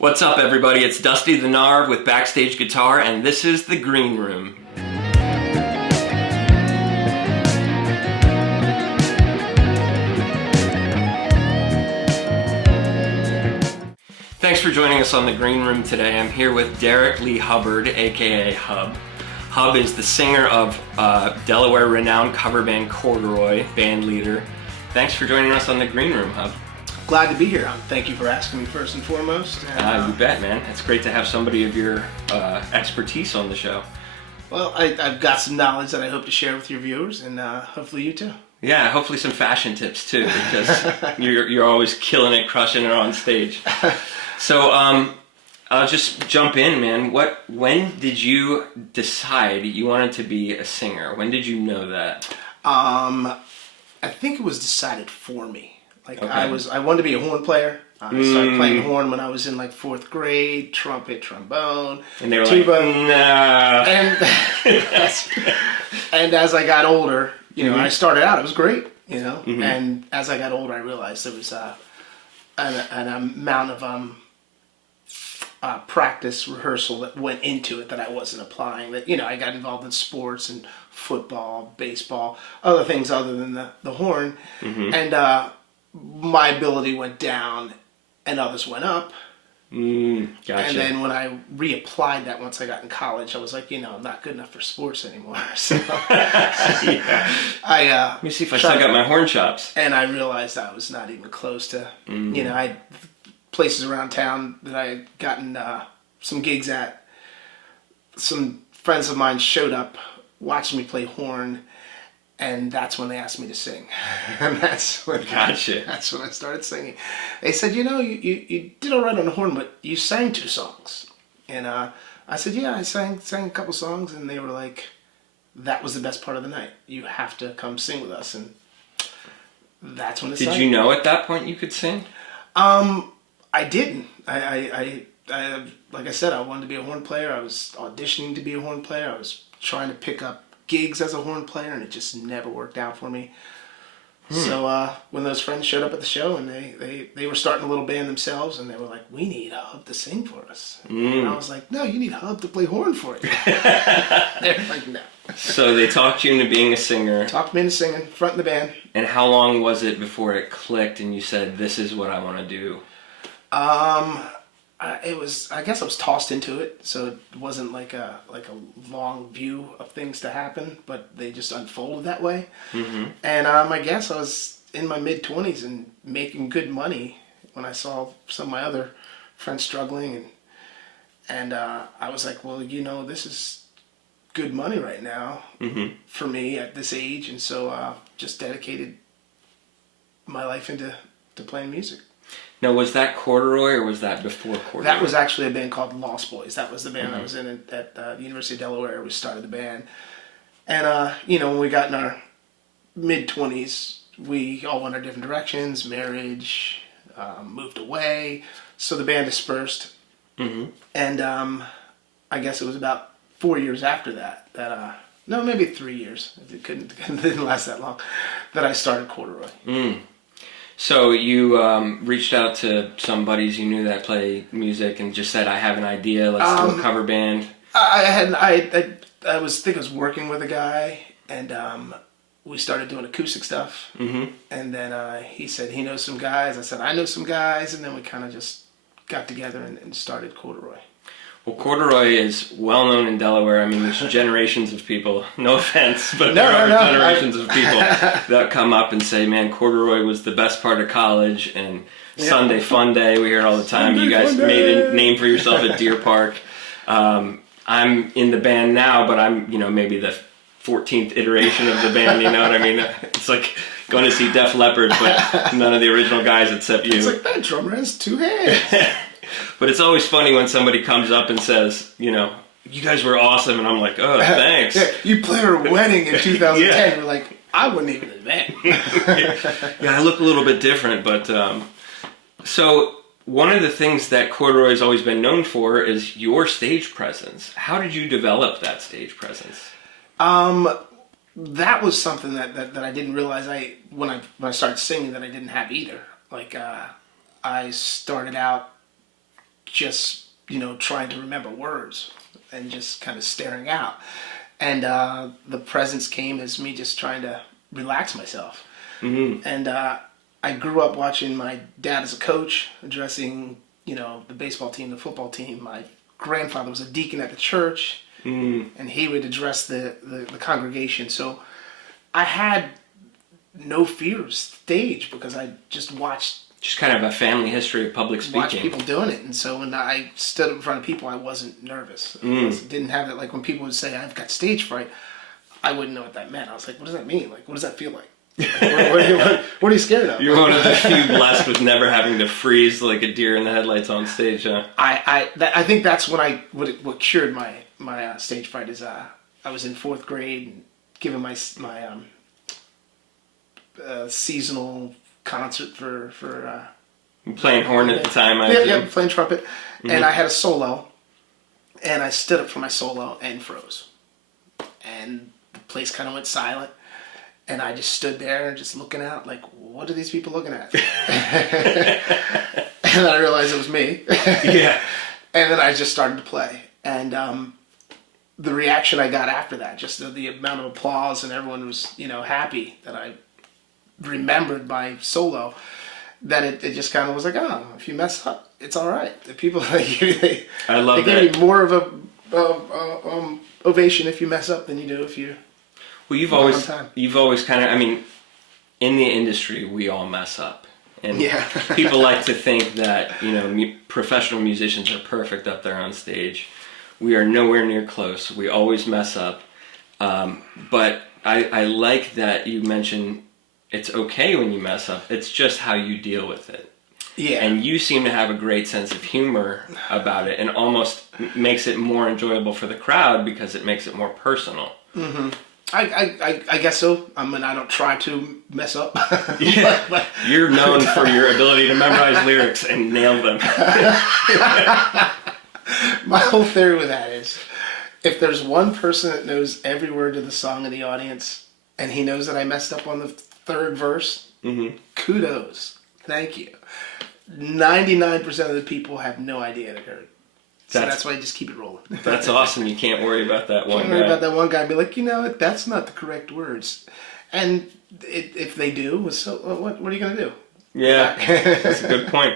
What's up, everybody? It's Dusty the Narv with Backstage Guitar, and this is the Green Room. Thanks for joining us on the Green Room today. I'm here with Derek Lee Hubbard, aka Hub. Hub is the singer of Delaware renowned cover band Corduroy, band leader. Thanks for joining us on the Green Room, Hub. Glad to be here. Thank you for asking me first and foremost. You bet, man. It's great to have somebody of your expertise on the show. Well, I've got some knowledge that I hope to share with your viewers, and hopefully you too. Yeah, hopefully some fashion tips too, because you're always killing it, crushing it on stage. So I'll just jump in, man. When did you decide you wanted to be a singer? When did you know that? I think it was decided for me. Like, okay. I wanted to be a horn player. I started playing horn when I was in like 4th grade, trumpet, trombone, and they were tuba. Like, nah. And as I got older, I started out, it was great, and as I got older, I realized there was an amount of practice, rehearsal that went into it that I wasn't applying. That, I got involved in sports and football, baseball, other things other than the horn, and my ability went down and others went up. Gotcha. And then when I reapplied that once I got in college, I was like, I'm not good enough for sports anymore. So yeah. Let me see if I still got my horn chops. And I realized I was not even close to, I had places around town that I had gotten some gigs at. Some friends of mine showed up, watched me play horn, and that's when they asked me to sing. And that's when Gotcha. That's when I started singing. They said, you did all right on the horn, but you sang 2 songs. And I said, yeah, I sang a couple songs, and they were like, that was the best part of the night. You have to come sing with us. And that's when it started. Did you know at that point you could sing? I didn't. I like I said, I wanted to be a horn player. I was auditioning to be a horn player. I was trying to pick up gigs as a horn player, and it just never worked out for me. So when those friends showed up at the show, and they were starting a little band themselves, and they were like, we need Hub to sing for us. And I was like, no, you need Hub to play horn for you. They were like, no. So they talked you into being a singer. Talked me into singing, front in the band. And how long was it before it clicked and you said, this is what I want to do? I guess I was tossed into it, so it wasn't like a long view of things to happen, but they just unfolded that way. And I guess I was in my mid-20s and making good money when I saw some of my other friends struggling, and I was like, well, this is good money right now for me at this age, and so just dedicated my life into playing music. Now, was that Corduroy or was that before Corduroy? That was actually a band called Lost Boys. That was the band I was in at the University of Delaware. We started the band. And, when we got in our mid-20s, we all went our different directions, marriage, moved away. So the band dispersed. And I guess it was about 4 years after that, no, maybe 3 years. It didn't last that long, that I started Corduroy. So you reached out to some buddies you knew that play music and just said, I have an idea, let's do a cover band. I was working with a guy, and we started doing acoustic stuff. And then he said he knows some guys. I said I know some guys, and then we kind of just got together and started Corduroy. Well, Corduroy is well known in Delaware. I mean, there's generations of people, no offense, but there are generations of people that come up and say, man, Corduroy was the best part of college, and Sunday Fun Day, we hear it all the time. You guys made a name for yourself at Deer Park. I'm in the band now, but I'm, maybe the 14th iteration of the band, you know what I mean? It's like going to see Def Leppard, but none of the original guys except you. It's like, that drummer has 2 hands. But it's always funny when somebody comes up and says, you guys were awesome, and I'm like, oh, thanks. Yeah, you played our wedding in 2010. We're like, I wasn't even in that. Yeah, I look a little bit different, but so one of the things that Corduroy has always been known for is your stage presence. How did you develop that stage presence? That was something that I didn't realize when I started singing that I didn't have either. Like I started out just, trying to remember words and just kind of staring out. And the presence came as me just trying to relax myself. Mm-hmm. And I grew up watching my dad as a coach, addressing, the baseball team, the football team. My grandfather was a deacon at the church, and he would address the congregation. So I had no fear of stage because I just watched. Just kind of a family history of public speaking. Watch people doing it. And so when I stood in front of people, I wasn't nervous. Didn't have it. Like when people would say, I've got stage fright, I wouldn't know what that meant. I was like, what does that mean? Like, what does that feel like? What are you scared of? You're one of the few blessed with never having to freeze like a deer in the headlights on stage, huh? I think that's when what cured my stage fright is I was in 4th grade and given my seasonal concert for playing horn at the time. Playing trumpet, and I had a solo, and I stood up for my solo and froze, and the place kind of went silent. And I just stood there and just looking out, like, what are these people looking at? And then I realized it was me. Yeah. And then I just started to play. And the reaction I got after that, just the amount of applause and everyone was, happy that I remembered my solo, that it just kind of was like, oh, if you mess up, it's all right. The people, I love they give you more of a ovation if you mess up than you do if you... Well, you've always kind of, in the industry, we all mess up. And people like to think that, professional musicians are perfect up there on stage. We are nowhere near close. We always mess up. But I like that you mentioned it's okay when you mess up. It's just how you deal with it. Yeah. And you seem to have a great sense of humor about it and almost makes it more enjoyable for the crowd because it makes it more personal. Mm-hmm. I guess so. I don't try to mess up. Yeah. but you're known for your ability to memorize lyrics and nail them. My whole theory with that is, if there's one person that knows every word of the song in the audience, and he knows that I messed up on the 3rd verse, kudos. Thank you. 99% of the people have no idea it occurred. So that's why I just keep it rolling. That's awesome. You can't worry about that one guy. Can't worry about that one guy and be like, that's not the correct words. And if they do, so what are you going to do? Yeah, that's a good point.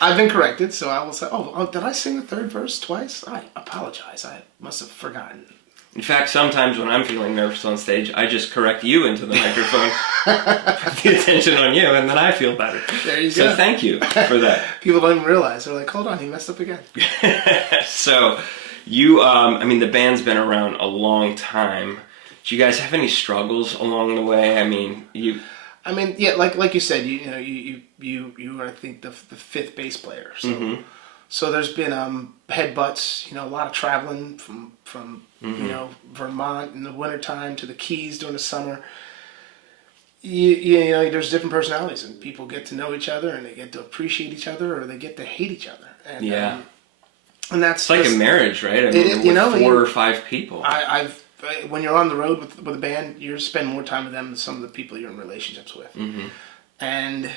I've been corrected, so I will say, oh, did I sing the 3rd verse twice? I apologize. I must have forgotten. In fact, sometimes when I'm feeling nervous on stage, I just correct you into the microphone, put the attention on you, and then I feel better. There you go. So thank you for that. People don't even realize. They're like, hold on, he messed up again. So you, the band's been around a long time. Do you guys have any struggles along the way? Like you said, you are, I think, the 5th bass player. So, so there's been headbutts. A lot of traveling from Vermont in the wintertime to the Keys during the summer. There's different personalities, and people get to know each other, and they get to appreciate each other, or they get to hate each other. And, and that's it's like a marriage, right? With 4 or 5 people. When you're on the road with a band, you spend more time with them than some of the people you're in relationships with. Mm-hmm. And,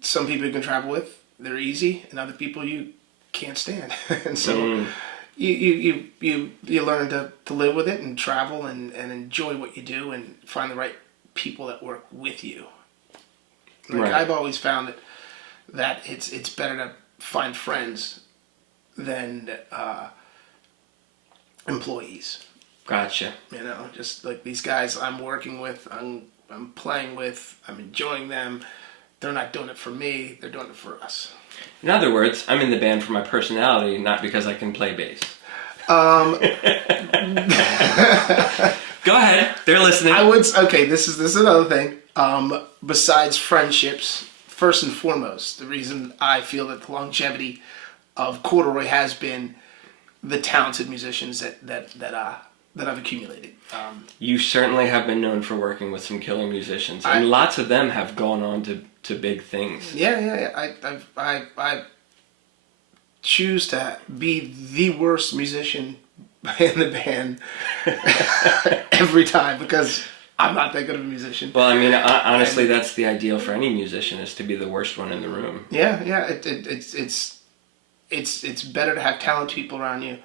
some people you can travel with, they're easy, and other people you can't stand. And so you learn to live with it and travel and enjoy what you do and find the right people that work with you. I've always found that it's better to find friends than employees. Gotcha. Just like these guys I'm working with, I'm playing with, I'm enjoying them. They're not doing it for me, they're doing it for us. In other words, I'm in the band for my personality, not because I can play bass. Go ahead, they're listening. This is another thing. Besides friendships, first and foremost, the reason I feel that the longevity of Corduroy has been the talented musicians that I've accumulated. You certainly have been known for working with some killer musicians, and lots of them have gone on to big things. Yeah. I choose to be the worst musician in the band every time because I'm not that good of a musician. Well, I mean, honestly, that's the ideal for any musician, is to be the worst one in the room. Yeah. It's better to have talented people around you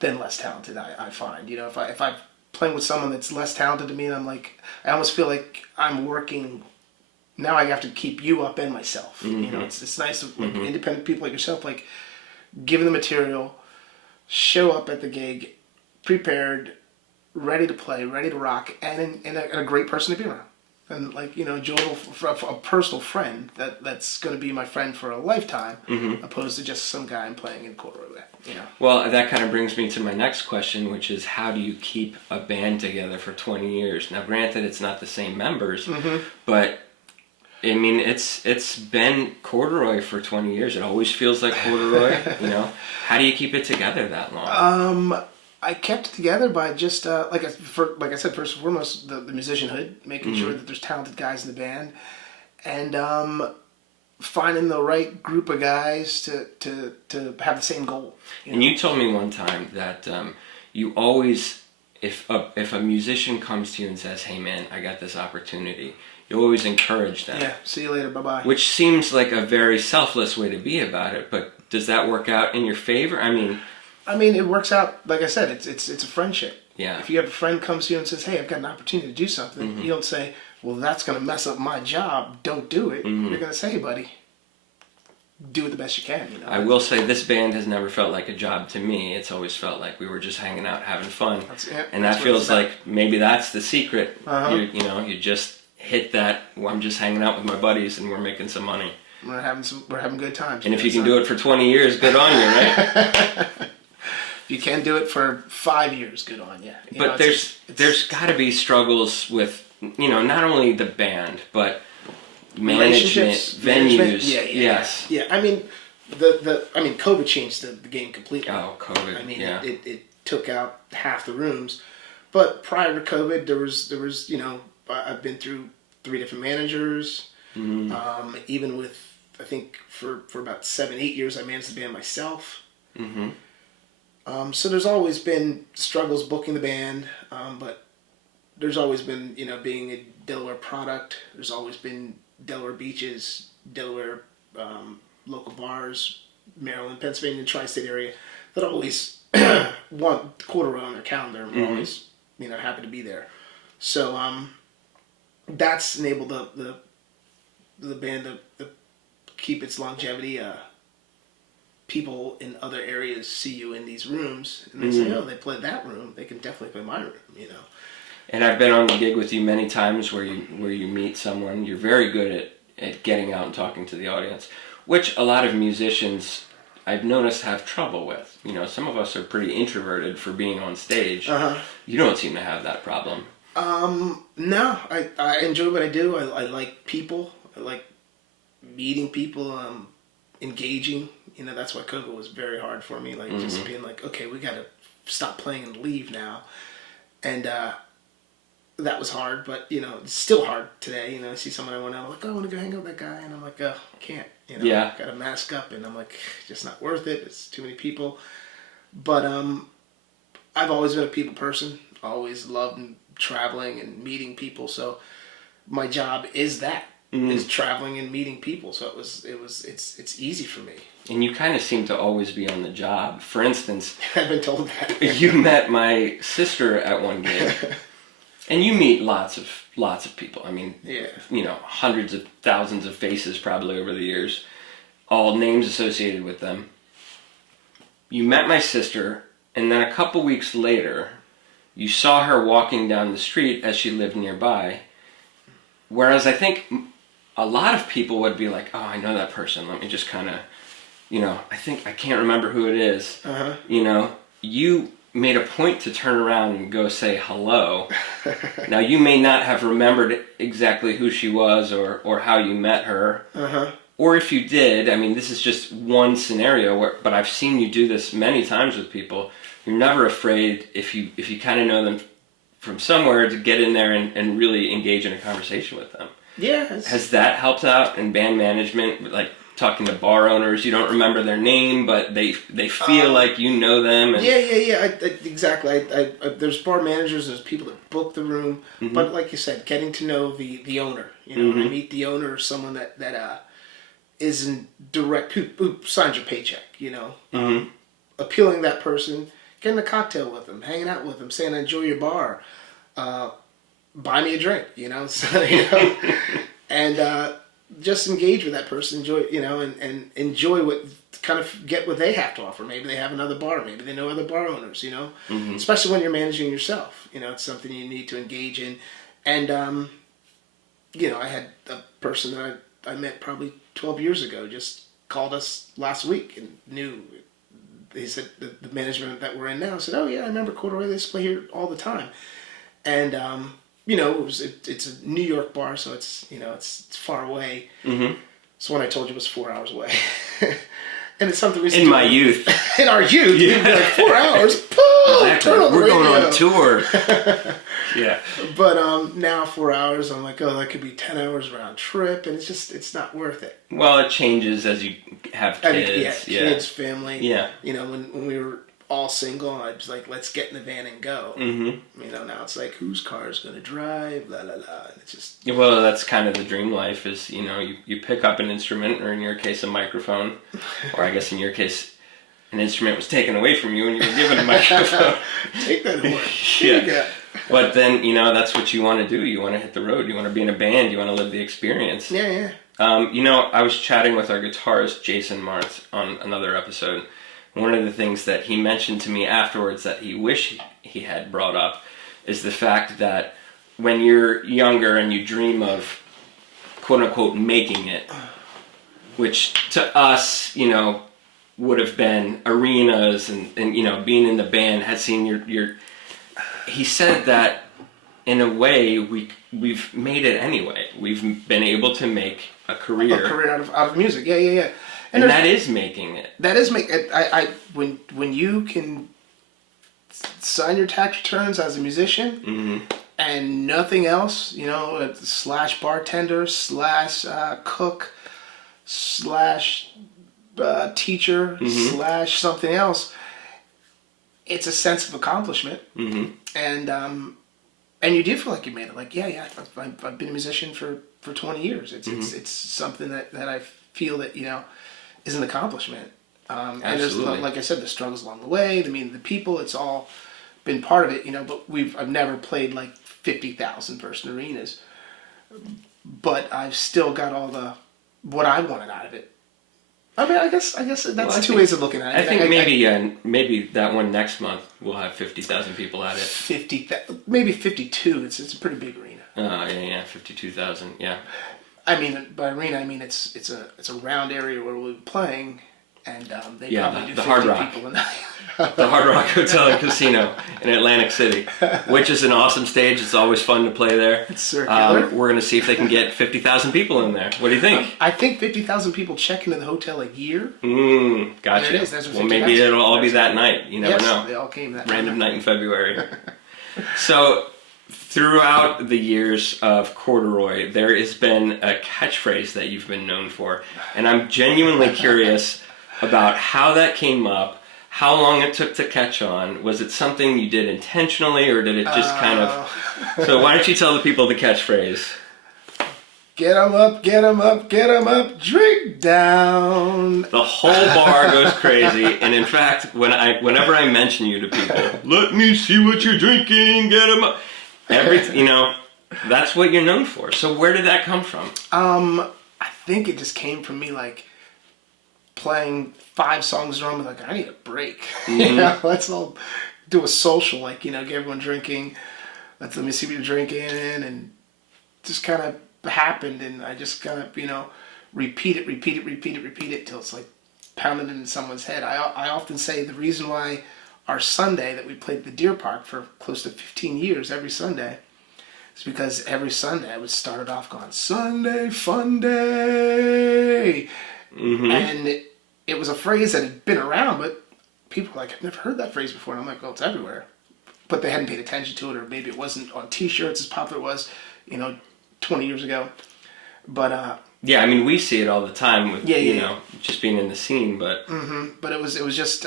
than less talented. I find, if I'm playing with someone that's less talented to me, I'm like, I almost feel like I'm working. Now I have to keep you up and myself. It's nice to, like, independent people like yourself, like, given the material, show up at the gig, prepared, ready to play, ready to rock, and a great person to be around. And, like, enjoyable for a personal friend that's going to be my friend for a lifetime, opposed to just some guy I'm playing in corduroy with. Well, that kind of brings me to my next question, which is, how do you keep a band together for 20 years? Now, granted, it's not the same members, but I mean, it's been corduroy for 20 years. It always feels like corduroy. How do you keep it together that long? I kept it together by just like I said, first and foremost, the musicianhood, making sure that there's talented guys in the band, and finding the right group of guys to have the same goal. And you told me one time that you always, if a musician comes to you and says, "Hey man, I got this opportunity," you always encourage them. Yeah, see you later, bye-bye. Which seems like a very selfless way to be about it, but does that work out in your favor? I mean, it works out. Like I said, it's a friendship. Yeah. If you have a friend comes to you and says, "Hey, I've got an opportunity to do something," you don't say, "Well, that's going to mess up my job. Don't do it." You're going to say, "Hey, buddy, do it the best you can." I will say this band has never felt like a job to me. It's always felt like we were just hanging out, having fun, and that feels like maybe that's the secret. You just hit that. Well, I'm just hanging out with my buddies, and we're making some money. We're having good times. And if you can do it for 20 years, good on you, right? If you can do it for 5 years, good on you. But there's got to be struggles with not only the band but management, venues. Yes. Yeah. I mean, COVID changed the game completely. Oh, COVID. I mean, it took out half the rooms. But prior to COVID, there was I've been through 3 different managers. Even with, I think for about 7-8 years, I managed the band myself. So there's always been struggles booking the band, but there's always been, being a Delaware product, there's always been Delaware beaches, Delaware local bars, Maryland, Pennsylvania, tri-state area that always want corduroy on their calendar, and we're always, happy to be there. So that's enabled the band to keep its longevity. People in other areas see you in these rooms, and they say, "Oh, they played that room. They can definitely play my room." And I've been on the gig with you many times where you meet someone. You're very good at getting out and talking to the audience, which a lot of musicians I've noticed have trouble with. Some of us are pretty introverted for being on stage. You don't seem to have that problem. No, I enjoy what I do. I like people. I like meeting people, engaging. That's why COVID was very hard for me. Like, just being like, okay, we got to stop playing and leave now. And that was hard, but, it's still hard today. I see someone I want to, I'm like, oh, I want to go hang out with that guy. And I'm like, oh, I can't. Got to mask up. And I'm like, just not worth it. It's too many people. But I've always been a people person. Always loved traveling and meeting people. So my job is that. Is traveling and meeting people, so it's easy for me. And you kind of seem to always be on the job. For instance, I've been told that. You met my sister at one gig, and you meet lots of people. I mean, hundreds of thousands of faces probably over the years, all names associated with them. You met my sister, and then a couple weeks later, you saw her walking down the street as she lived nearby. Whereas I think a lot of people would be like, oh, I know that person. Let me just kind of, I can't remember who it is. You made a point to turn around and go say hello. Now, you may not have remembered exactly who she was or how you met her. Or if you did, I mean, this is just one scenario, but I've seen you do this many times with people. You're never afraid, if you kind of know them from somewhere, to get in there and really engage in a conversation with them. Yeah. Has that helped out in band management? Like, talking to bar owners. You don't remember their name, but they feel like you know them. And... Yeah. Exactly. There's bar managers. There's people that book the room. Mm-hmm. But like you said, getting to know the owner. You know, when I meet the owner or someone that isn't direct, who signs your paycheck. You know, appealing to that person, getting a cocktail with them, hanging out with them, saying I enjoy your bar. Buy me a drink, you know, so, you know, and just engage with that person, enjoy, you know, and enjoy what, kind of get what they have to offer. Maybe they have another bar, maybe they know other bar owners, you know, especially when you're managing yourself, you know, it's something you need to engage in. And, you know, I had a person that I met probably 12 years ago just called us last week and knew, he said, the management that we're in now said, oh yeah, I remember Corduroy, they used to play here all the time. And, you know, it's a New York bar, so it's, you know, it's far away. So when I told you it was 4 hours away. And it's something we used to do. In my youth. In our youth. Yeah. We'd be like, 4 hours? Exactly. Turn on the We're going radio. on tour. Yeah. But now 4 hours, I'm like, oh, that could be 10 hours round trip, and it's not worth it. Well, it changes as you have kids. I mean, kids, family. Yeah. You know, when we were all single, I was like, let's get in the van and go. You know, now it's like, whose car is going to drive, la la la, and it's just... Yeah, well, that's kind of the dream life is, you know, you pick up an instrument, or in your case, a microphone, or I guess in your case, an instrument was taken away from you and you were given a microphone. Take that away. Yeah. But then, you know, that's what you want to do. You want to hit the road. You want to be in a band. You want to live the experience. Yeah. You know, I was chatting with our guitarist, Jason Marth, on another episode. One of the things that he mentioned to me afterwards that he wished he had brought up is the fact that when you're younger and you dream of, quote-unquote, making it, which to us, you know, would have been arenas and you know, being in the band, had seen your... He said that, in a way, we've made it anyway. We've been able to make a career. A career out of music, yeah. And that is making it. That is when you can sign your tax returns as a musician and nothing else, you know, / bartender / cook / teacher / something else, it's a sense of accomplishment. And you do feel like you made it. Like, yeah, I've been a musician for 20 years. It's something that I feel that, you know, is an accomplishment. And there's, like I said, the struggles along the way. I mean, the people, it's all been part of it, you know, but I've never played like 50,000 person arenas, but I've still got all what I wanted out of it. I mean, I guess that's two ways of looking at it. I think maybe that one next month we'll have 50,000 people at it. Maybe 52. It's a pretty big arena. Oh yeah, 52,000. Yeah. I mean, by arena, I mean it's a round area where we'll be playing, and they probably do 50 Hard Rock. people in that. The Hard Rock Hotel and Casino in Atlantic City, which is an awesome stage. It's always fun to play there. It's circular. We're going to see if they can get 50,000 people in there. What do you think? I think 50,000 people check into the hotel a year. Gotcha. There it is. That's what well, maybe it'll all be that night. You never know. They all came that random night in February. So, throughout the years of Corduroy, there has been a catchphrase that you've been known for, and I'm genuinely curious about how that came up. How long it took to catch on? Was it something you did intentionally, or did it just kind of... So why don't you tell the people the catchphrase? Get 'em up, get 'em up, get 'em up, drink down. The whole bar goes crazy, and in fact, whenever I mention you to people, let me see what you're drinking, get 'em up. You know, that's what you're known for. So where did that come from? I think it just came from me, like, playing 5 songs in a row, like, I need a break. You know, let's all do a social, like, you know, get everyone drinking. Let me see what you're drinking, and just kind of happened, and I just kind of, you know, repeat it till it's like pounded into someone's head. I often say the reason why our Sunday that we played at the Deer Park for close to 15 years every Sunday is because every Sunday I would start it off going, Sunday Fun Day. And it was a phrase that had been around, but people were like, I've never heard that phrase before. And I'm like, well, it's everywhere. But they hadn't paid attention to it, or maybe it wasn't on T-shirts as popular it was, you know, 20 years ago. But Yeah, I mean, we see it all the time with, you know, just being in the scene, but... But it was just,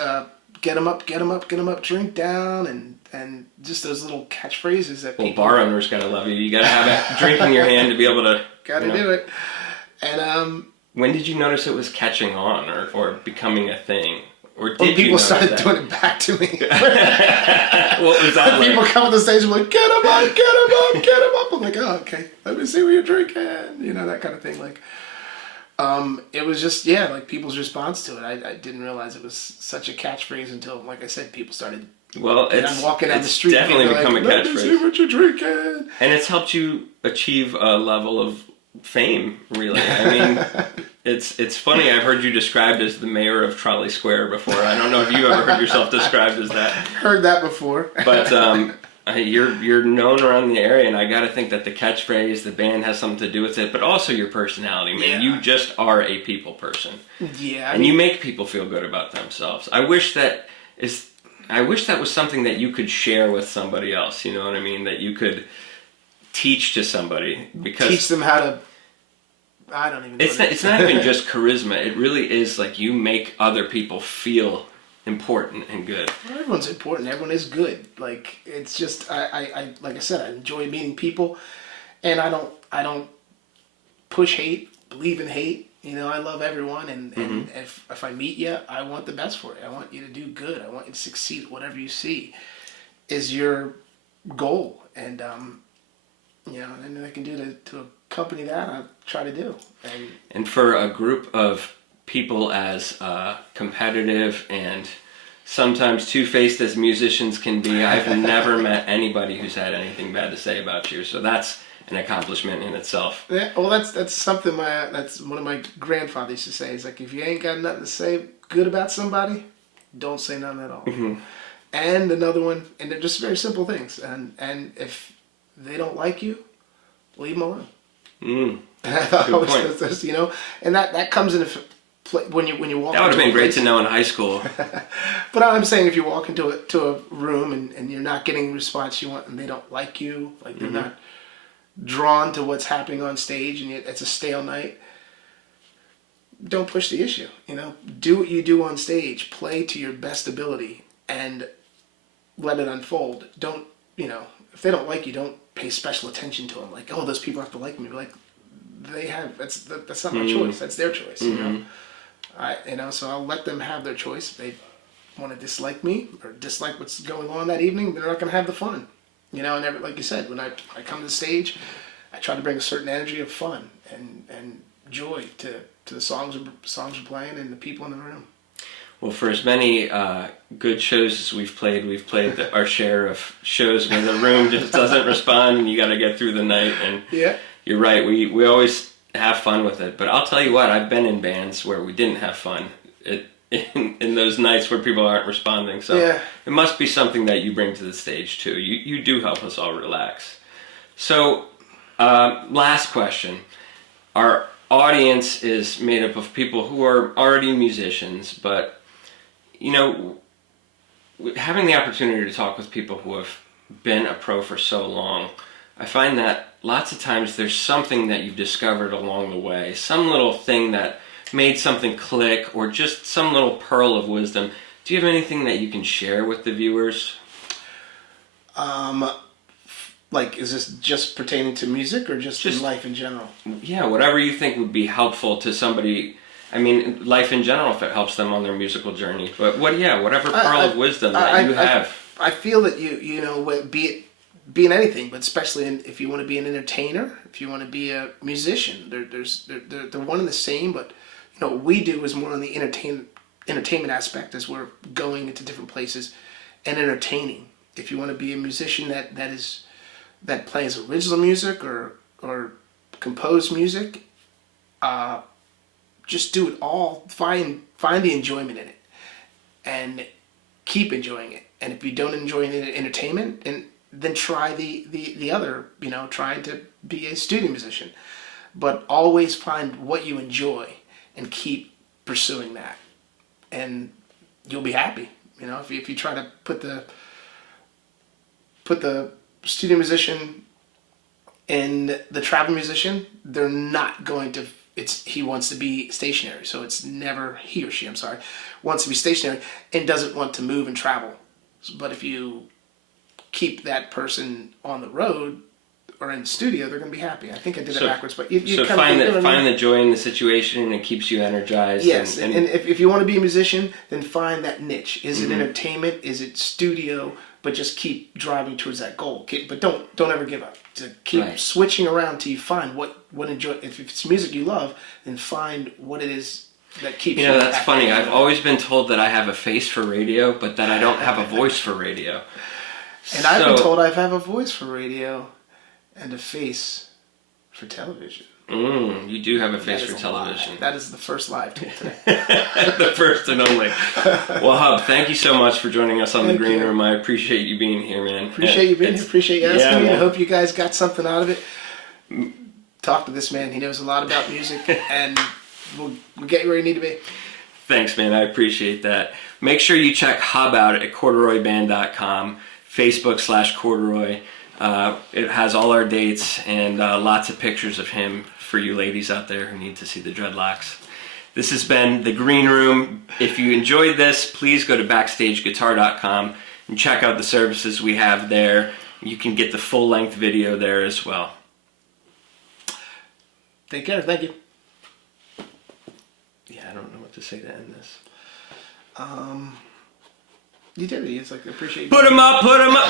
get them up, get them up, get them up, drink down, and just those little catchphrases that people... Well, bar owners gotta love you. You gotta have a drink in your hand to be able to... Gotta do it. And, when did you notice it was catching on or becoming a thing? Or did people started doing it back to me. What was that like? People come on the stage and like, get him up, get him up, get him up. I'm like, oh, okay, let me see what you're drinking. You know, that kind of thing. Like, it was just, like people's response to it. I didn't realize it was such a catchphrase until, like I said, people started. Well, I'm walking down the street. Definitely become like, a catchphrase. Let me see what you're drinking. And it's helped you achieve a level of fame, really. I mean, it's funny. I've heard you described as the mayor of Trolley Square before. I don't know if you ever heard yourself described as that. Heard that before. But you're known around the area, and I got to think that the catchphrase, the band has something to do with it, but also your personality, man. You just are a people person. Yeah. And you make people feel good about themselves. I wish that was something that you could share with somebody else. You know what I mean? That you could teach to somebody, because teach them how to. I don't even know. It's not even just charisma. It really is like you make other people feel important and good. Well, everyone's important. Everyone is good. Like, it's just I like I said, I enjoy meeting people, and I don't push hate, believe in hate. You know, I love everyone, and if I meet you, I want the best for you. I want you to do good. I want you to succeed at whatever you see is your goal, and you know, and I can do to accompany that, I try to do. And for a group of people as competitive and sometimes two-faced as musicians can be, I've never met anybody who's had anything bad to say about you. So that's an accomplishment in itself. Yeah, well, that's something that's one of my grandfathers used to say. He's like, if you ain't got nothing to say good about somebody, don't say nothing at all. And another one, and they're just very simple things. And if they don't like you, leave them alone. Good point. You know, and that comes into when you walk. That would have been great to know in high school. But I'm saying, if you walk into a room and you're not getting the response you want, and they don't like you, like they're not drawn to what's happening on stage, and it's a stale night, don't push the issue. You know, do what you do on stage, play to your best ability, and let it unfold. Don't, you know, if they don't like you, don't pay special attention to them. Like, oh, those people have to like me. Like, that's not my choice. That's their choice. You know, so I'll let them have their choice. If they want to dislike me or dislike what's going on that evening, they're not going to have the fun. You know, and like you said, when I come to the stage, I try to bring a certain energy of fun and joy to the songs we're playing and the people in the room. Well, for as many good shows as we've played our share of shows where the room just doesn't respond and you got to get through the night. And you're right, we always have fun with it. But I'll tell you what, I've been in bands where we didn't have fun in those nights where people aren't responding. So it must be something that you bring to the stage too. You do help us all relax. So last question. Our audience is made up of people who are already musicians, but you know, having the opportunity to talk with people who have been a pro for so long, I find that lots of times there's something that you've discovered along the way, some little thing that made something click, or just some little pearl of wisdom. Do you have anything that you can share with the viewers? Like, is this just pertaining to music or just in life in general? Yeah, whatever you think would be helpful to somebody. I mean, life in general, if it helps them on their musical journey. But whatever pearl of wisdom that you have. I feel that you know, be in anything, but especially if you want to be an entertainer, if you want to be a musician, they're one and the same. But you know, what we do is more on the entertainment aspect, as we're going into different places and entertaining. If you want to be a musician that plays original music or composed music, just do it all. Find the enjoyment in it, and keep enjoying it. And if you don't enjoy entertainment, then try the other. You know, trying to be a studio musician, but always find what you enjoy and keep pursuing that, and you'll be happy. You know, if you try to put the studio musician and the travel musician, they're not going to he wants to be stationary. So it's never, he or she, I'm sorry, wants to be stationary and doesn't want to move and travel. But if you keep that person on the road or in the studio, they're going to be happy. I think I did it backwards, but you so find the joy in the situation, and it keeps you energized. Yes, and if you want to be a musician, then find that niche. Is it entertainment? Is it studio? But just keep driving towards that goal. But don't ever give up. To keep switching around till you find what enjoy. If it's music you love, then find what it is that keeps you. You know, that's funny. I've always been told that I have a face for radio, but that I don't have a voice for radio. And I've been told I have a voice for radio and a face for television. You do have a face for television. That is the first lie I've told today. The first and only. Well, Hub, thank you so much for joining us on the Green Room. I appreciate you being here, man. Appreciate you being here. Appreciate you asking me. I hope you guys got something out of it. Talk to this man. He knows a lot about music, and we'll get you where you need to be. Thanks, man. I appreciate that. Make sure you check Hub out at corduroyband.com, Facebook/corduroy. It has all our dates and lots of pictures of him for you ladies out there who need to see the dreadlocks. This has been The Green Room. If you enjoyed this, please go to BackstageGuitar.com and check out the services we have there. You can get the full-length video there as well. Take care. Thank you. Yeah, I don't know what to say to end this. You did it. It's like, I appreciate you. Put 'em up, put 'em up!